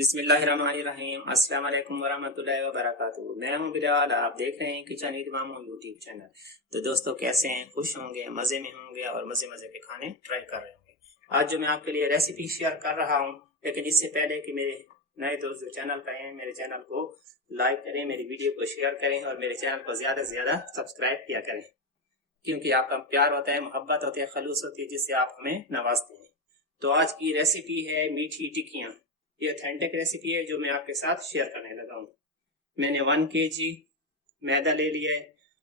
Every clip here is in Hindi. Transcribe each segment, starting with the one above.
बिस्मिल्लाहिर्रहमानिर्रहीम। अस्सलाम वालेकुम वरहमतुल्लाहि वबरकातुहू। मैं हूं बिलाल, आप देख रहे हैं किचन ईद मामू यूट्यूब चैनल। तो दोस्तों कैसे हैं? खुश होंगे, मजे में होंगे और मजे मजे के खाने ट्राई कर रहे होंगे। आज जो मैं आपके लिए रेसिपी शेयर कर रहा हूं, लेकिन इससे पहले कि मेरे नए दोस्त जो चैनल पर हैं, मेरे चैनल को लाइक करें, मेरी वीडियो को शेयर करें और मेरे चैनल को ज्यादा से ज्यादा सब्सक्राइब किया करें, क्योंकि आपका प्यार होता है, मोहब्बत होती है, खलूस होती है, जिससे आप हमें नवाजते हैं। तो आज की रेसिपी है मीठी टिक्कियाँ। ये ऑथेंटिक रेसिपी है जो मैं आपके साथ शेयर करने लगा हूँ। मैंने 1 kg मैदा ले लिया है।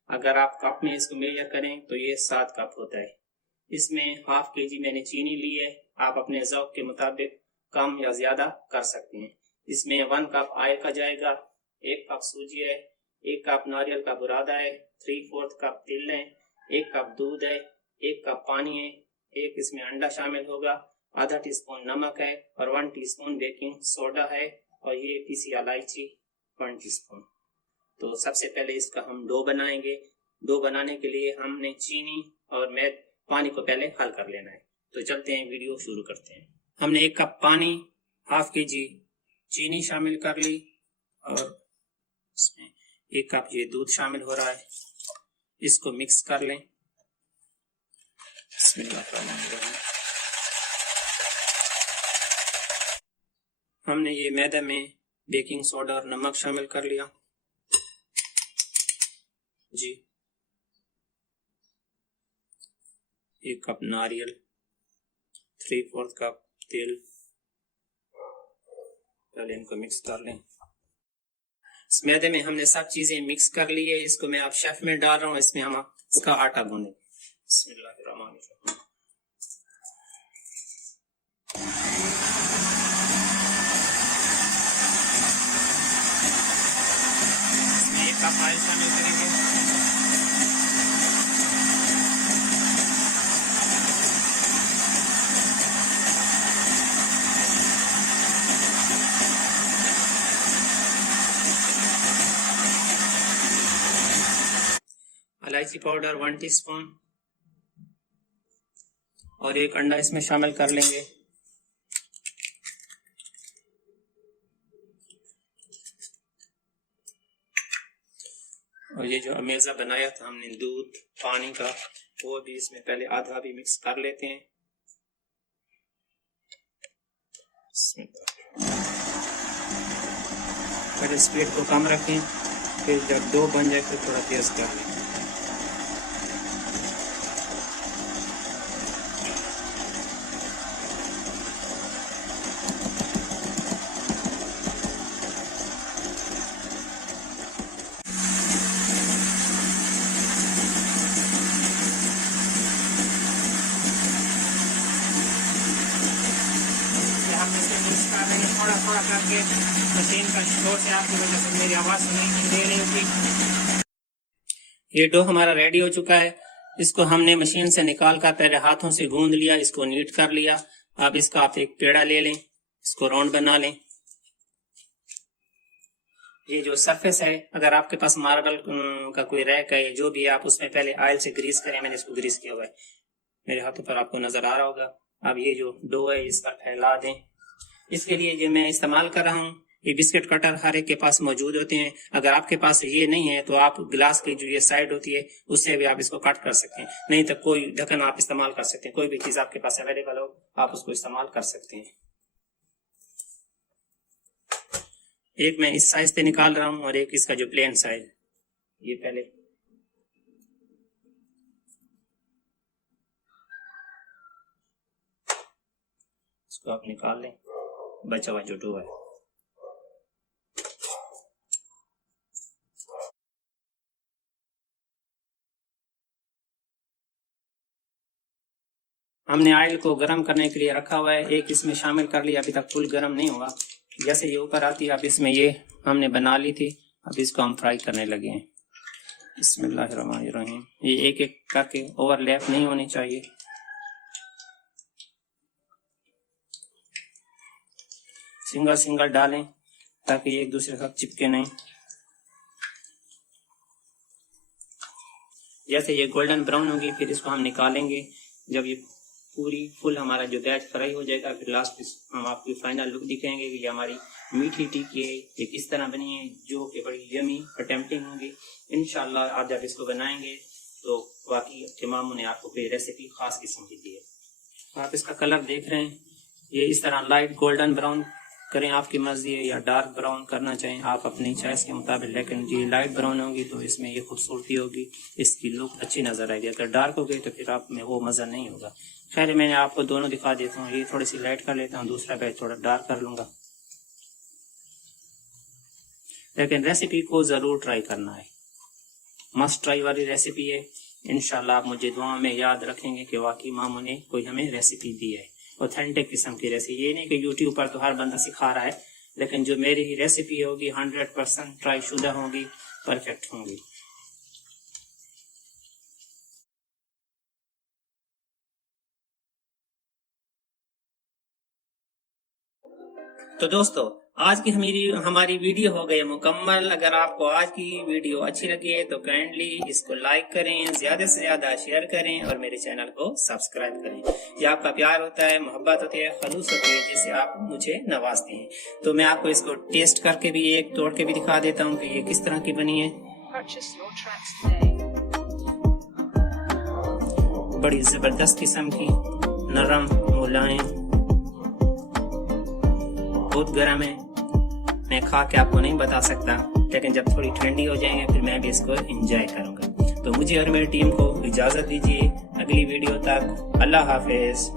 अगर आप कप में इसको मेजर करें तो ये 7 कप होता है। इसमें ½ kg मैंने चीनी ली है। आप अपने ज़ौक़ के मुताबिक कम या ज्यादा कर सकते हैं। इसमें 1 कप ऑयल का जाएगा, 1 कप सूजी है, 1 कप नारियल का बुरादा है, 3/4 कप तिल है, 1 कप दूध है, 1 कप पानी है, 1 इसमें अंडा शामिल होगा, ½ टीस्पून नमक है और 1 टीस्पून बेकिंग सोडा है और ये पीसी इलायची 1 टीस्पून। तो सबसे पहले इसका हम डो बनाएंगे। डो बनाने के लिए हमने चीनी और पानी को पहले हल कर लेना है। तो चलते हैं, वीडियो शुरू करते हैं। हमने 1 कप पानी, ½ kg चीनी शामिल कर ली और इसमें 1 कप ये दूध शामिल हो रहा है। इसको मिक्स कर लें। हमने ये मैदे में बेकिंग सोडा और नमक शामिल कर लिया जी। 1 कप नारियल, 3/4 कप तेल। पहले इनको मिक्स कर लें। इस मैदे में हमने सब चीजें मिक्स कर ली है। इसको मैं आप शेफ में डाल रहा हूँ। इसमें हम इसका आटा गूंदें। बिस्मिल्लाहिर्रहमानिर्रहीम। इसमें 1 कप ऑयल शामिल करेंगे। इलायची पाउडर 1 टीस्पून और 1 अंडा इसमें शामिल कर लेंगे। और ये जो अमेज़ा बनाया था हमने दूध पानी का, वो भी इसमें पहले आधा भी मिक्स कर लेते हैं। पहले स्पीड को कम रखें, फिर जब डो बन जाए तो थोड़ा तेज कर लें। थोड़ा थोड़ा करके मशीन का शोर से आपकी वजह से मेरी आवाज नहीं दे रही होगी। ये डो हमारा रेडी हो चुका है। इसको हमने मशीन से निकाल कर पहले हाथों से गूंद लिया, इसको नीट कर लिया। अब इसका आप एक पेड़ा ले लें, इसको राउंड बना लें। ये जो सरफेस है, अगर आपके पास मार्बल का कोई रैक है, जो भी है, आप उसमें पहले ऑयल से ग्रीस करें। मैंने इसको ग्रीस किया हुआ है, मेरे हाथों पर आपको नजर आ रहा होगा। अब ये जो डो है इसका फैला दें। इसके लिए जो मैं इस्तेमाल कर रहा हूँ, ये बिस्किट कटर हर एक के पास मौजूद होते हैं। अगर आपके पास ये नहीं है तो आप ग्लास की जो ये साइड होती है उससे भी आप इसको कट कर सकते हैं। नहीं तो कोई ढक्कन आप इस्तेमाल कर सकते हैं। कोई भी चीज आपके पास अवेलेबल हो आप उसको इस्तेमाल कर सकते हैं। एक मैं इस साइज से निकाल रहा हूँ और एक इसका जो प्लेन साइज, ये पहले इसको आप निकाल लें। बचा हुआ जो डो है, हमने ऑयल को गर्म करने के लिए रखा हुआ है। एक इसमें शामिल कर लिया, अभी तक फुल गर्म नहीं हुआ। जैसे ये ऊपर आती है, अब इसमें ये हमने बना ली थी, अब इसको हम फ्राई करने लगे हैं। बिस्मिल्लाहिर्रहमानिर्रहीम। ये एक एक करके ओवरलैप नहीं होनी चाहिए। सिंगल सिंगल डालें ताकि ये एक दूसरे के साथ चिपके नहीं। जैसे ये गोल्डन ब्राउन होगी फिर इसको हम निकालेंगे। जब ये पूरी फुल हमारा जो बैच फ्राई हो जाएगा, फिर लास्ट हम आपकी फाइनल लुक दिखाएंगे कि ये हमारी मीठी टिक्की है, ये किस तरह बनी है, जो कि बड़ी यमी और टेम्पटिंग होंगी। इंशाल्लाह आप जब इसको बनाएंगे तो वाकई आपके मामू ने आपको कोई रेसिपी खास किस्म की दी है। आप इसका कलर देख रहे हैं, ये इस तरह लाइट गोल्डन ब्राउन करें, आपकी मर्जी है, या डार्क ब्राउन करना चाहें आप अपनी चॉइस के मुताबिक, लेकिन ये लाइट ब्राउन होगी तो इसमें ये खूबसूरती होगी, इसकी लुक अच्छी नजर आएगी। अगर डार्क हो गई तो फिर आप में वो मज़ा नहीं होगा। खैर मैंने आपको दोनों दिखा देता हूँ, ये थोड़ी सी लाइट कर लेता हूँ, दूसरा बैच थोड़ा डार्क कर लूंगा। लेकिन रेसिपी को ज़रूर ट्राई करना है, मस्ट ट्राई वाली रेसिपी है। इंशाल्लाह आप मुझे दुआ में याद रखेंगे कि वाकई मामू ने कोई हमें रेसिपी दी है, ऑथेंटिक किस्म की रेसिपी। ये नहीं कि यूट्यूब पर तो हर बंदा सिखा रहा है, लेकिन जो मेरी रेसिपी होगी 100% ट्राई शुदा होगी, परफेक्ट होंगी। तो दोस्तों आज की हमारी वीडियो हो गई मुकम्मल। अगर आपको आज की वीडियो अच्छी लगी है तो काइंडली इसको लाइक करें, ज्यादा से ज्यादा शेयर करें और मेरे चैनल को सब्सक्राइब करें। ये आपका प्यार होता है, मोहब्बत होती है, खलूस होती है, जिससे आप मुझे नवाजते हैं। तो मैं आपको इसको टेस्ट करके भी एक तोड़ के भी दिखा देता हूँ कि ये किस तरह की बनी है। बड़ी जबरदस्त किस्म की, नरम मुलायम, बहुत गर्म है, मैं खा के आपको नहीं बता सकता, लेकिन जब थोड़ी ठंडी हो जाएंगे फिर मैं भी इसको एंजॉय करूंगा। तो मुझे और मेरी टीम को इजाजत दीजिए, अगली वीडियो तक अल्लाह हाफिज।